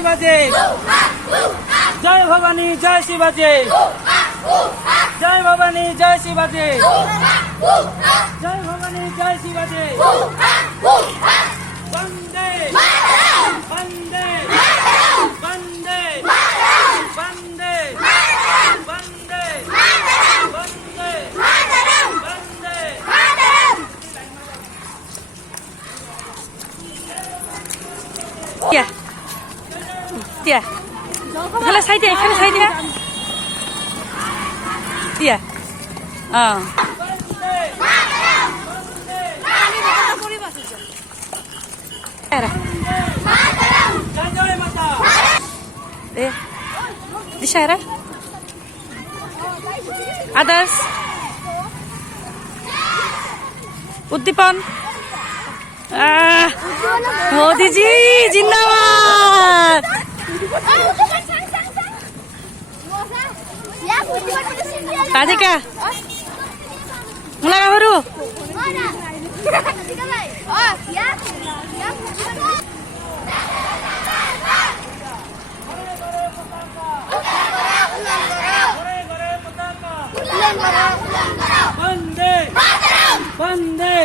শিবাজি জয় ভবানী জয় শিবাজি জয় ভবানী জয় শিবাজি জয় ভবানী জয় শিবাজি বন্দে বন্দে বন্দে বন্দে বন্দে বন্দে বন্দে টিয়া টিয়া এখানে সাইডে টিয়া দিশা এরা আদার্স উদ্দীপন मोदी जी जिंदाबाद राधिका मुला बाबू वंदे वंदे